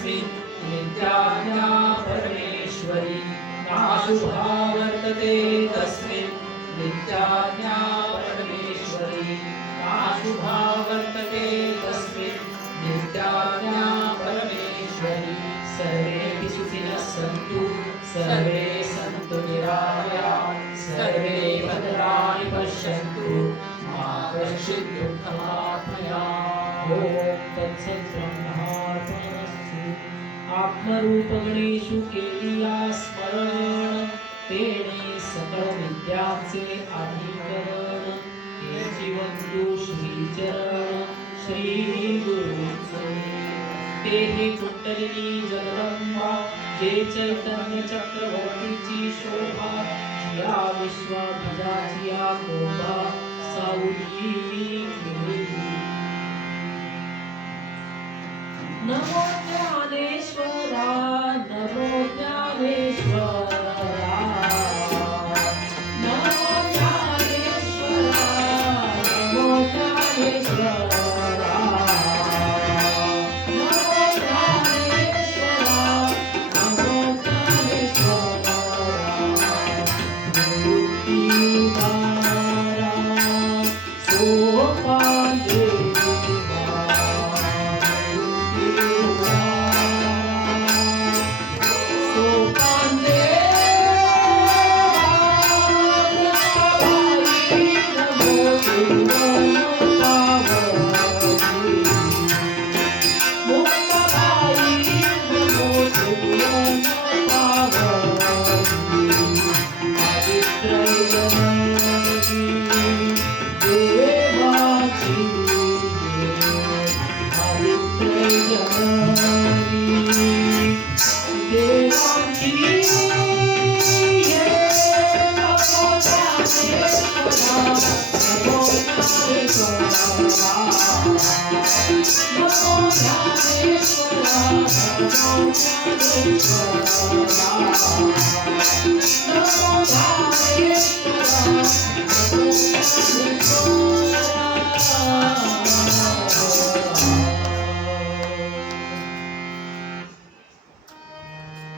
तस्मिन् नित्याज्ञा परमेश्वरी नाशुभा वर्तते तस्मिन् नित्याज्ञा परमेश्वरी नाशुभा वर्तते तस्मिन् नित्याज्ञा परमेश्वरी सर्वे सुखिनः सन्तु सर्वे सन्तु निरामयाः सर्वे भद्राणि पश्यन्तु मा कश्चित् दुःखमाप्नुयात्। ॐ तत्सत् ब्रह्मार्पणमस्तु। आत्मरूप गणेशु केलिया स्मरण तेणे सकळ विद्यांचे अधिकरण तेची वंदू श्रीचरण श्री गुरुचे देहे कुंडलिनी जगदंबा जे चैतन्य चक्रवर्तीची शोभा जिया विश्वाभुजाची या गोबा सावली नमो ज्ञानेश्वरा नमो ज्ञानेश्वरा नमो ज्ञानेश्वरा नमो ज्ञानेश्वरा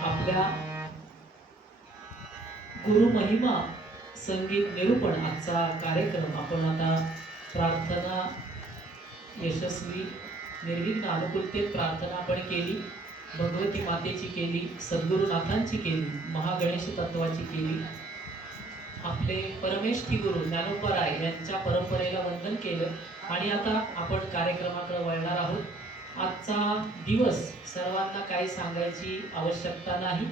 आपल्या गुरु महिमा संगीत निरूपण आजचा कार्यक्रम आपण आता प्रार्थना यशस्वी निर्विघ्न अनुकूलतेत प्रार्थना आपण केली, भगवती मातेची केली, सद्गुरुनाथांची केली, महागणेश तत्वाची केली, आपले परमेष्ठी गुरु ज्ञानोबराय यांच्या परंपरेला वंदन केलं आणि आता आपण कार्यक्रमाकडे वळणार आहोत. आजचा दिवस सर्वांना काही सांगायची आवश्यकता नाही.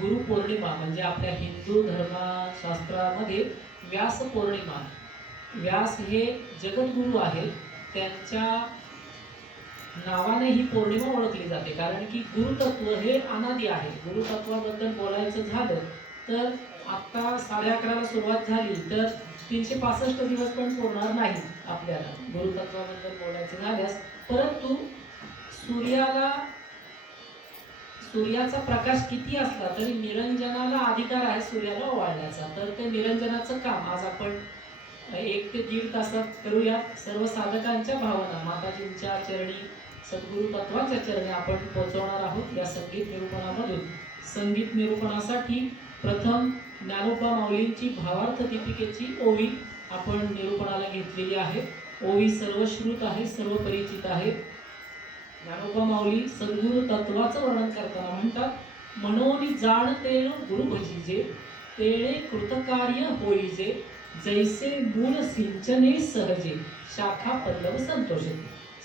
गुरुपौर्णिमा म्हणजे आपल्या हिंदू धर्मशास्त्रामध्ये व्यास पौर्णिमा. व्यास हे जगद्गुरु आहेत, त्यांच्या नावाने ही पौर्णिमा ओळखली जाते. कारण की गुरुतत्व हे अनादी आहे. गुरुतत्वाबद्दल बोलायचं झालं तर आता 11:30ला सुरुवात झाली तर 365 दिवस पण पुरणार नाही आपल्याला गुरुतत्वाबद्दल बोलायचं झाल्यास. परंतु सूर्याचा प्रकाश किती असला तरी निरंजनाला अधिकार आहे सूर्याला ओवाळण्याचा. तर ते निरंजनाचं काम आज आपण 1 ते 1.5 तासात करूया. सर्व साधकांच्या भावना माताजींच्या चरणी, सद्गुरु तत्वाच्या चरणी आपण पोहोचवणार आहोत या संगीत निरूपणामधून. संगीत निरूपणासाठी प्रथम ज्ञानोबा माऊलींची भावार्थ दीपिकेची ओवी आपण निरूपणाला घेतलेली आहे. ओवी सर्वश्रुत आहे, सर्व परिचित आहे. ज्ञानोबा माऊली सद्गुरु तत्वाचं वर्णन करताना म्हणतात, मनोनी जाणते गुरु भजीजे तेणे कृतकार्य होईजे जैसे मूल सिंचने सहजे शाखा पल्लव संतोषते.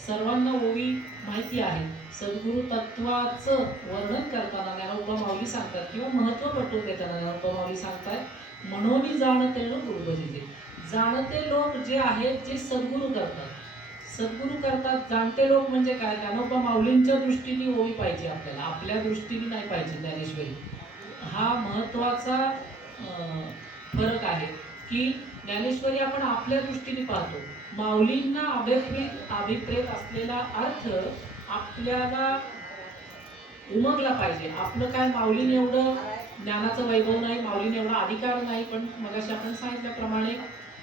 सर्वांना ओवी माहिती आहे. सद्गुरु तत्वाचं वर्णन करताना ज्ञानोबा माऊली सांगतात किंवा महत्त्व पटवून देताना ज्ञानोबा माऊली सांगतात, मनोनी जाणते गुरु भजीजे. जाणते लोक जे आहेत, जे सद्गुरु करतात, सद्गुरु करतात. जाणते लोक म्हणजे काय? ज्ञानोबा माऊलींच्या दृष्टीने ओवी पाहिजे आपल्याला, आपल्या दृष्टीने नाही पाहिजे ज्ञानेश्वरी. हा महत्त्वाचा फरक आहे की ज्ञानेश्वरी आपण आपल्या दृष्टीने पाहतो. माऊलींना अभिप्रेत असलेला अर्थ आपल्याला उमगला पाहिजे. आपलं काय माऊलीने एवढं ज्ञानाचं वैभव नाही, माऊलीने एवढा अधिकार नाही, पण मगाशी आपण सांगितल्याप्रमाणे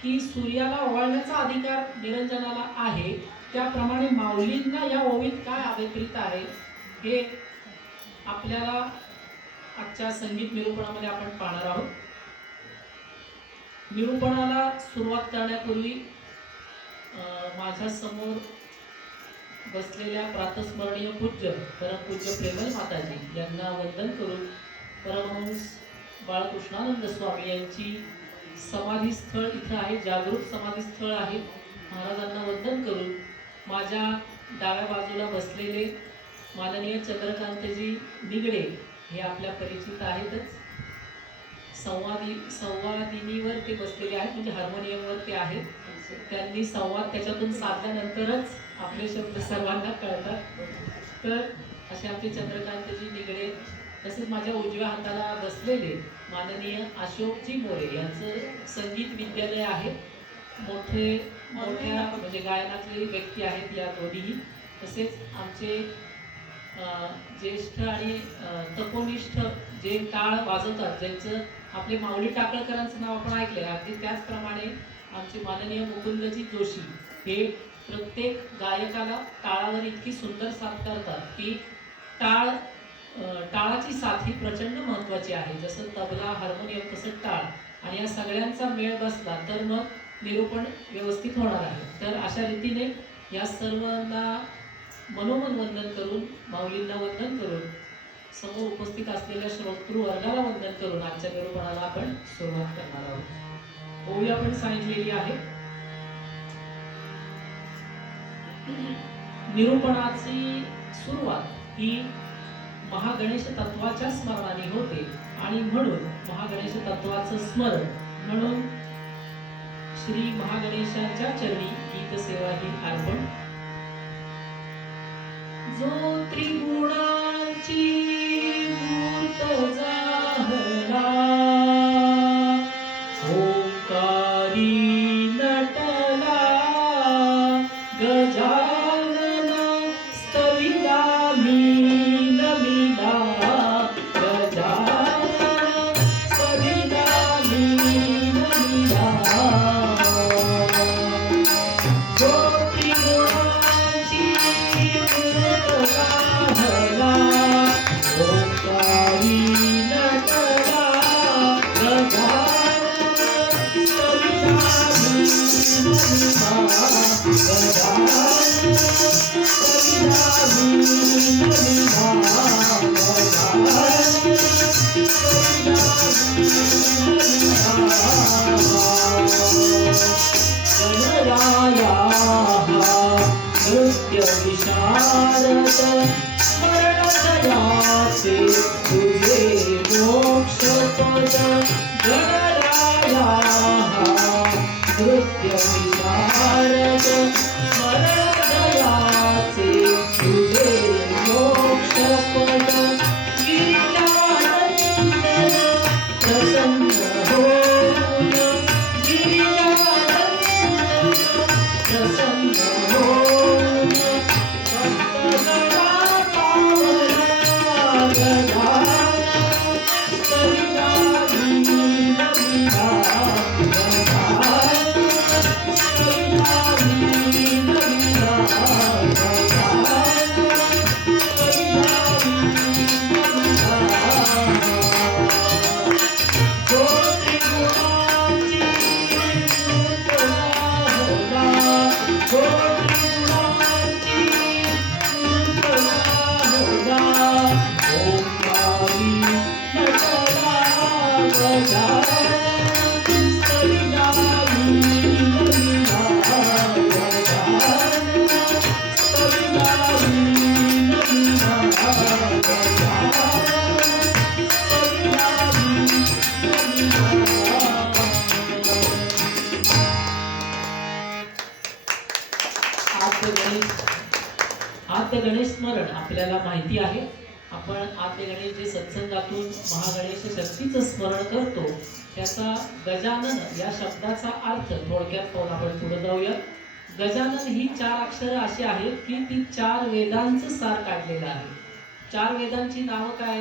की सूर्याला ओवाळण्याचा अधिकार निरंजनाला आहे. त्याप्रमाणे माऊलींना या ओवीत काय अभिप्रेत आहे हे आपल्याला आजच्या संगीत निरूपणामध्ये आपण पाहणार आहोत. निरूपणाला सुरुवात करण्यापूर्वी माझ्या समोर बसलेल्या प्रातस्मरणीय पूज्य परमपूज्य प्रेमल माताजी यांना वंदन करून परमहंस बाळकृष्णानंद स्वामी यांची समाधीस्थळ इथं आहे, जागृत समाधीस्थळ आहे. महाराजांना वंदन करून माझ्या डाव्या बाजूला बसलेले माननीय चंद्रकांतजी निगडे हे आपल्या परिचित आहेतच. संवादिनीवर ते बसलेले आहेत, म्हणजे हार्मोनियमवर ते आहेत. त्यांनी संवाद त्याच्यातून साधल्यानंतरच आपले शब्द सर्वांना कळतात. तर असे आमचे चंद्रकांतजी निगडे, तसेच माझ्या उजव्या हाताला बसलेले माननीय अशोकजी मोरे यांचं संगीत विद्यालय आहे. मोठ्या म्हणजे गायनातली व्यक्ती आहेत या दोन्हीही. तसेच आमचे ज्येष्ठ आणि तपोनिष्ठ जे टाळ वाजवतात, ज्यांचं आपले माऊली टाकळकरांचं नाव आपण ऐकलंय, अगदी त्याचप्रमाणे आमचे माननीय मुकुंदजी जोशी हे प्रत्येक गायकाला टाळावर इतकी सुंदर साथ करतात की टाळाची साथ ही प्रचंड महत्त्वाची आहे. जसं तबला, हार्मोनियम तसं टाळ, आणि या सगळ्यांचा मेळ बसला तर मग निरूपण व्यवस्थित होणार आहे. तर अशा रीतीने या सर्वांना मनोमन वंदन करून, माऊलींना वंदन करून, समोर उपस्थित असलेल्या श्रोतृ वर्गाला वंदन करून आजच्या निरूपणाला आपण सुरुवात करणार आहोत. ओवी आपण सांगितलेली आहे. निरूपणाची सुरुवात ही महागणेश तत्वाच्या स्मरणाने होते, आणि म्हणून महागणेश तत्वाचं स्मरण म्हणून श्री महागणेशाच्या चरणी गीत सेवा ही अर्पण. जो त्रिगुणांची मूर्त जाहला, ओंकारी नटला, गजानन स्तविला मीन मिला, गजानन स्तविला मीन मिला. जो त्रिगुणांची मूर्त जाहला, ओंकारी नटला, गजानन स्तविला मीन मिला, गजानन स्तविला मीन मिला, गजानन स्तविला मीन मिला. नृत्य विशारद स्मरण दयाचे तुझे मोक्षपद. गणराया नृत्य विशारद स्मरण दयाचे तुझे मोक्षपद. गिरिजानंदन प्रसन्न होऊन, गिरिजानंदन प्रसन्न होऊन, भक्तगणा पावला, गजानन स्तविला मीन मिला, गजानन स्तविला मीन मिला, गजानन स्तविला मीन मिला. जो त्रिगुणांची मूर्त जाहला, जो त्रिगुणांची मूर्त जाहला, ओंकारी नटला, गजानन स्तविला मीन मिला, गजानन स्तविला मीन मिला, गजानन स्तविला मीन मिला. आद्य गणेश स्मरण आपल्याला माहिती आहे. आपण आद्य गणेश जे सत्संगातून महागणेश शक्तीचं स्मरण करतो, त्याचा गजानन या शब्दाचा अर्थ थोडक्यात पाहून आपण पुढे जाऊया. गजानन ही 4 अक्षरं अशी आहेत की ती 4 वेदांचं सार काढलेलं आहे. 4 वेदांची नावं काय?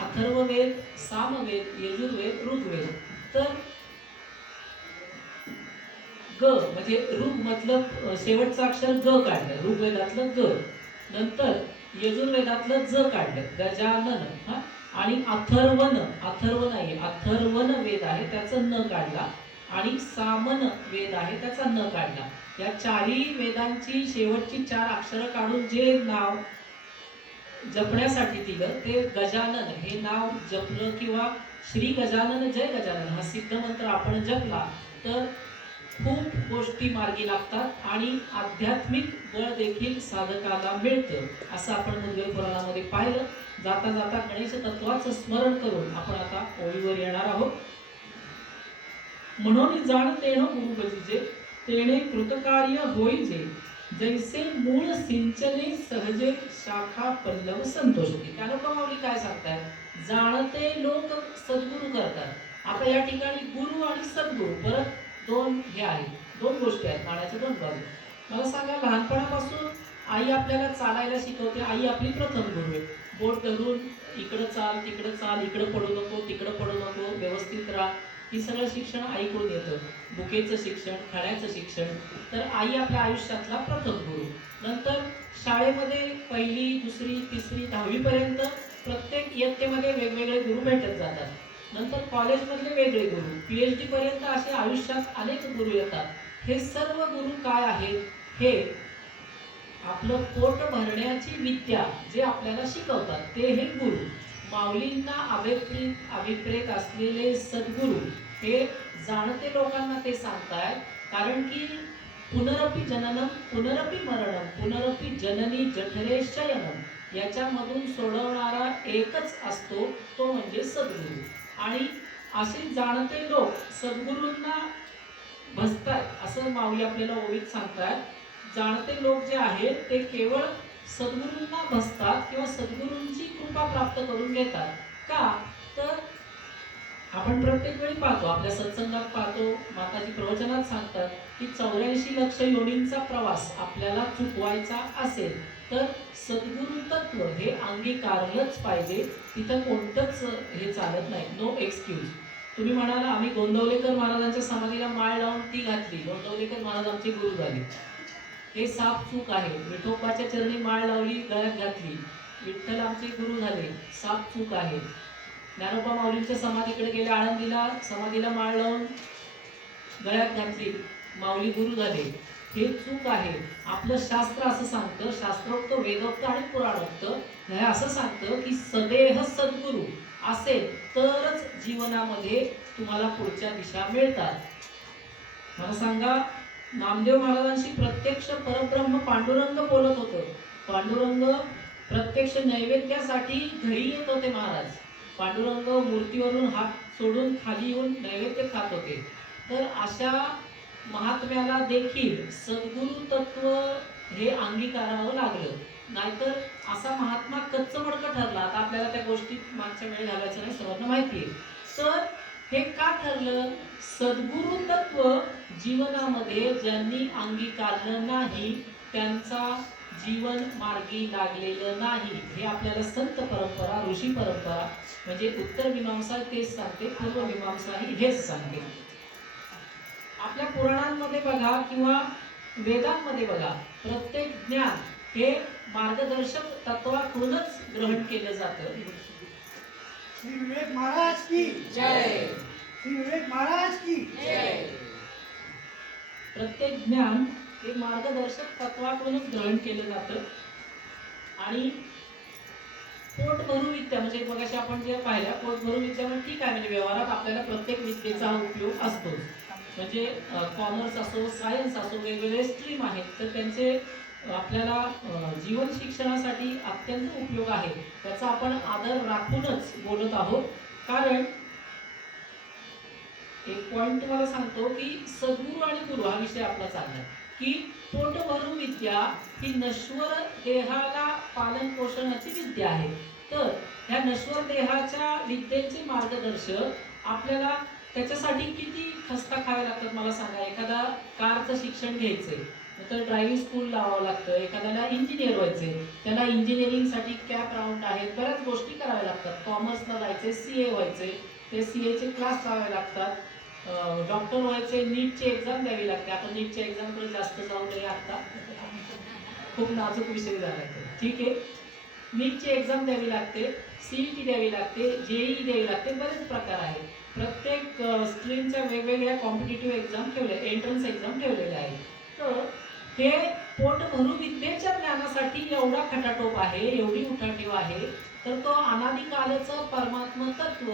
अथर्ववेद, सामवेद, यजुर्वेद, ऋग्वेद. तर ग म्हणजे ऋग मतलब शेवटचं अक्षर ग काढलं, ऋग्वेदातलं ग. नंतर यजुर्वेदातलं ज काढलं गजानन हा, आणि अथर्वण, अथर्व नाही अथर्वण वेद आहे त्याचं न काढला, आणि सामन वेद आहे त्याचा न काढला. या चारही वेदांची शेवटची 4 अक्षरं काढून जे नाव जपण्यासाठी दिलं ते गजानन हे नाव जपलं, किंवा श्री गजानन जय गजानन हा सिद्ध मंत्र आपण जपला तर खूप गोष्टी मार्गी लागतात आणि आध्यात्मिक बळ देखील साधकाला मिळतं, असं आपण मुद्गल पुराणामध्ये पाहिलं. जाता जाता गणेश तत्वाचं स्मरण करून आपण आता ओळीवर येणार आहोत. म्हणून जाण तेण गुरुबजीजे, तेणे कृतकार्य होईजे, जैसे मूळ सिंचने सहजे शाखा पल्लव संतोषते. त्यानंतर माऊली काय सांगताय, जाणते लोक सद्गुरू करतात. आता या ठिकाणी गुरु आणि सद्गुरू परत दोन हे आहेत, दोन गोष्टी आहेत, नाण्याच्या दोन बाजू. मला सांगा, लहानपणापासून आई आपल्याला चालायला शिकवते, आई आपली प्रथम गुरु आहे. बोट धरून इकडं चाल तिकडं चाल, इकडं पडू नको तिकडं पडू नको, व्यवस्थित राहा, ही सगळं शिक्षण आईकडून येतं. बुकेचं शिक्षण, खड्याचं शिक्षण, तर आई आपल्या आयुष्यातला प्रथम गुरु. नंतर शाळेमध्ये 1ली, 2री, 3री, 10वी पर्यंत प्रत्येक इयत्तेमध्ये वेगवेगळे गुरु भेटत जातात. नंतर कॉलेजमधले वेगळे गुरु, PhD पर्यंत असे आयुष्यात अनेक गुरु येतात. हे सर्व गुरु काय आहेत, हे आपलं पोट भरण्याची विद्या जे आपल्याला शिकवतात ते हे गुरु. माऊलींना अभिप्रेत असलेले सद्गुरु हे जाणते लोकांना ते सांगतायत, कारण की पुनरपि जननम पुनरपि मरणम पुनरपि जननी जठरे शयनम याच्यामधून सोडवणारा एकच असतो, तो म्हणजे सद्गुरु. आणि असे जाणते लोक सद्गुरूंना भजतात असं माऊली आपल्याला ओळीत सांगतात. जाणते लोक जे आहेत ते केवळ सद्गुरूंना भजतात किंवा सद्गुरूंची कृपा प्राप्त करून घेतात. का तर आपण प्रत्येक वेळी पाहतो, आपल्या सत्संगात पाहतो, माताजी प्रवचनात सांगतात की 84 लक्ष योनींचा प्रवास आपल्याला चुकवायचा असेल तर सद्गुरु तत्व हे अंगीकारलंच पाहिजे. तिथं कोणतंच हे चालत नाही, नो एक्सक्यूज. तुम्ही म्हणाल आम्ही गोंदवलेकर महाराजांच्या समाधीला माळ लावून ती घातली, गोंदवलेकर महाराज आमचे गुरु झाले, हे साफ चूक आहे. विठोबाच्या चरणी माळ लावली, गळ्यात घातली, विठ्ठल आमचे गुरु झाले, साफ चूक आहे. ज्ञानोबा माऊलींच्या समाधीकडे गेले आळंदीला, समाधीला माळ लावून गळ्यात घातली, माऊली गुरु झाले, हे चूक आहे. आपलं शास्त्र असं सांगतं, शास्त्रोक्त, वेदोक्त आणि पुराणोक्त हे असं सांगतं की सदेह सद्गुरू असेल तरच जीवनामध्ये तुम्हाला पुढच्या दिशा मिळतात. मला सांगा, नामदेव महाराजांशी प्रत्यक्ष परब्रह्म पांडुरंग बोलत होतं. पांडुरंग प्रत्यक्ष नैवेद्यासाठी घरी येत होते महाराज. पांडुरंग मूर्तीवरून हात सोडून खाली येऊन नैवेद्य खात होते. तर अशा महात्म्याला देखील सद्गुरु तत्व हे अंगीकारावं लागलं, नाहीतर असा महात्मा कच्चमडकं ठरला. आता आपल्याला त्या गोष्टीत मागच्या वेळ घालायचं नाही, सर्वांना माहिती आहे. तर हे का ठरलं, सद्गुरु तत्व जीवनामध्ये ज्यांनी अंगीकारलं नाही त्यांचा जीवन मार्गी लागलेलं नाही. हे आपल्याला संत परंपरा, ऋषी परंपरा म्हणजे उत्तर मीमांसा तेच सांगते, पूर्व मीमांसा ही हेच सांगते. आपल्या पुराणांमध्ये बघा किंवा वेदांमध्ये बघा, प्रत्येक ज्ञान हे मार्गदर्शक तत्वाकडूनच ग्रहण केलं जातं. श्री विवेक महाराज की जय. श्री विवेक महाराज की जय. प्रत्येक ज्ञान हे मार्गदर्शक तत्वाकडूनच ग्रहण केलं जातं. आणि पोट भरू विद्या म्हणजे मगाशी आपण जे पाहिल्या, पोट भरू विद्या म्हणजे ठीक आहे, म्हणजे व्यवहारात आपल्याला प्रत्येक विद्येचा उपयोग असतोच. म्हणजे कॉमर्स असो, सायन्स असो, वेगवेगळे स्ट्रीम आहेत, तर त्यांचे आपल्याला जीवन शिक्षणासाठी अत्यंत उपयोग आहे. त्याचा आपण आदर राखूनच बोलत आहोत. कारण एक पॉइंट तुम्हाला सांगतो की सद्गुरू आणि गुरु हा विषय आपला चालला की पोट भरू विद्या ही नश्वर देहाला पालन पोषणाची विद्या आहे. तर ह्या नश्वर देहाच्या विद्येचे मार्गदर्शक आपल्याला त्याच्यासाठी किती खस्ता खावे लागतात मला सांगा. एखादा कारचं शिक्षण घ्यायचंय तर ड्रायव्हिंग स्कूल लावावं लागतं, एखाद्याला इंजिनियर व्हायचंय त्याला इंजिनिअरिंगसाठी कॅप राऊंड आहेत, बऱ्याच गोष्टी कराव्या लागतात. कॉमर्सला जायचंय, CA व्हायचंय, ते CAचे क्लास लावावे लागतात. डॉक्टर व्हायचे, नीटची एक्झाम द्यावी लागते. आता नीटच्या एक्झामकडे जास्त जाऊ नये, आता खूप नाजूक विषय झाला, ठीक आहे. नीटची एक्झाम द्यावी लागते, CET द्यावी लागते, JEE द्यावी लागते, बरेच प्रकार आहेत. प्रत्येक स्ट्रीमच्या वेगवेगळ्या कॉम्पिटिटिव्ह एक्झाम ठेवले, एंट्रन्स एक्झाम ठेवलेल्या आहेत. तर हे पोटभरू विद्येच्या ज्ञानासाठी एवढा खटाटोप आहे, एवढी उठाठेव आहे. तर तो अनादिकालचं परमात्म तत्व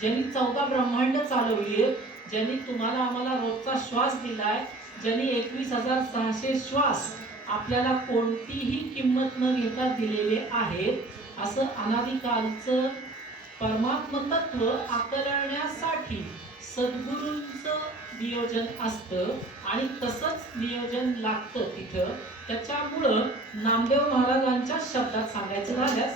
ज्यांनी 14 ब्रह्मांड चालवली, ज्यांनी तुम्हाला आम्हाला रोजचा श्वास दिलाय, ज्यांनी 21,600 श्वास आपल्याला कोणतीही किंमत न घेता दिलेले आहेत, असं अनादिकालचं परमात्म तत्व आकलण्यासाठी सद्गुरूंचं नियोजन असतं आणि तसंच नियोजन लागतं तिथं. त्याच्यामुळं नामदेव महाराजांच्या शब्दात सांगायचं झाल्यास,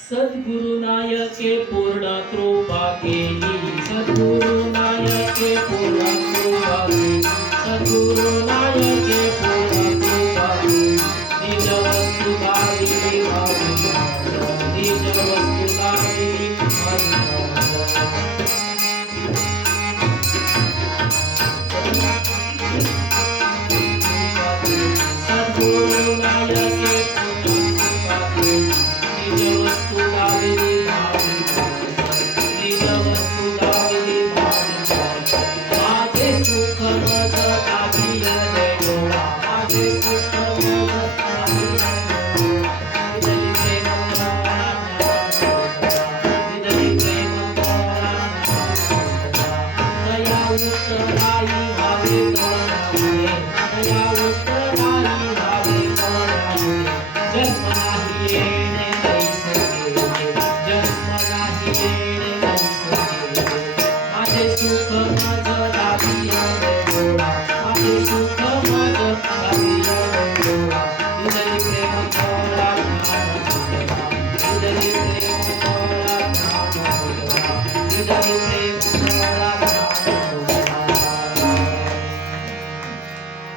सद्गुरु नायके पूर्ण कृपा केली, सद्गुरु नायके पूर्ण कृपा केली, सद्गुरु नायके पूर्ण कृपा केली, निज वस्तु दाविली माझी, निज वस्तु दाविली माझी. सद्गुरु नायके पूर्ण कृपा केली, निज वस्तु दाविली माझी, निज वस्तु दाविली माझी. माझे सुख मज दाविले डोळा, माझे सुख मज दाविले डोळा, निधनी प्रेम करा, निधनी प्रेम करा, दया उत्तराई व्हावे डोळ्यामुळे, दया उत्तराई व्हावे डोळ्यामुळे. जन्म नाही येणे नैसर्गिक, जन्म नाही येणे नैसर्गिक. माझे सुख मज दाविले डोळा, माझे सुख मज दाविले डोळा, निधनी प्रेम करा, निधनी प्रेम करा, निधनी प्रेम करा.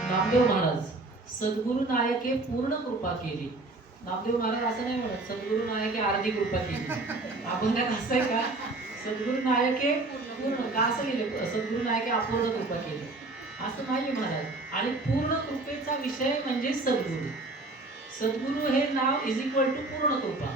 नामदेव महाराज, सद्गुरु नायके पूर्ण कृपा केली. नामदेव महाराज असं नाही म्हणत सद्गुरु नायके अर्धी कृपा केली. अभंगात असं आहे का? सद्गुरु नायके पूर्ण का असं लिहिलं? सद्गुरु नायके अपूर्ण कृपा केली असं नाही महाराज. आणि पूर्ण कृपेचा विषय म्हणजे सद्गुरु. सद्गुरु हे नाव इज इक्वल टू पूर्ण कृपा.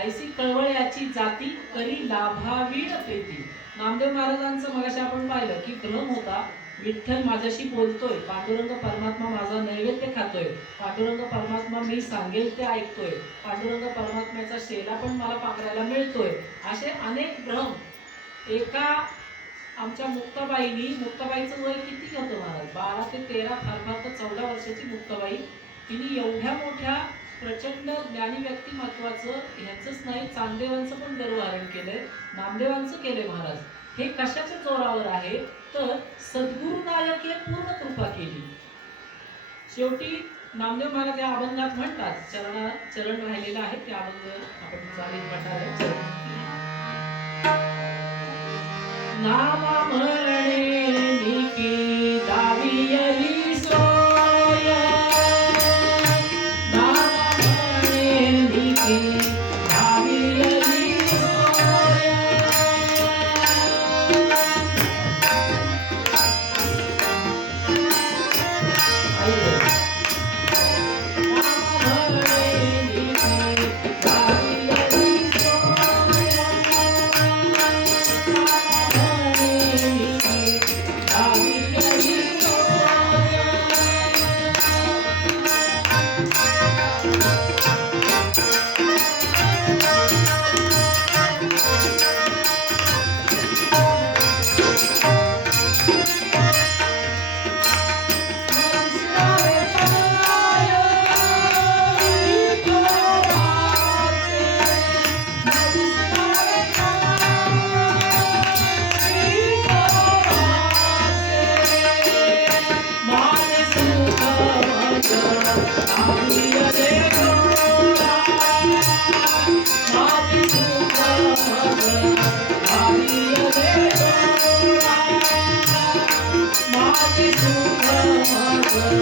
ऐसी कळवळ याची जाती करी लाभावीण प्रीती. नामदेव महाराजांचं मगाशी आपण पाहिलं की भ्रम होता, विठ्ठल माझ्याशी बोलतोय, पांडुरंग परमात्मा माझा नैवेद्य खातोय, पांडुरंग परमात्मा मी सांगेल ते ऐकतोय, पांडुरंग परमात्म्याचा शेला पण मला पांघरायला मिळतोय, असे अनेक भ्रम. एका आमच्या मुक्ताबाईचं वय किती होतं महाराज? 12 ते 13, फार फार तर 14 वर्षाची मुक्ताबाई. तिने एवढ्या मोठ्या प्रचंड ज्ञानी व्यक्तिमत्वाचं, ह्याचंच नाही चांदेवांचं पण गर्वहरण केलंय, नामदेवांचं केलंय महाराज. हे कशाच्या जोरावर आहे? तर सद्गुरु नायके पूर्ण कृपा केली. शेवटी नामदेव महाराज या अभंगात म्हणतात, चरण राहिलेला आहे ते अभंग आपण चालीत म्हणाले. नाम म्हणणे निकी दावियली सोय, नाम म्हणणे निकी दावियली सोय. माझे सुख माझं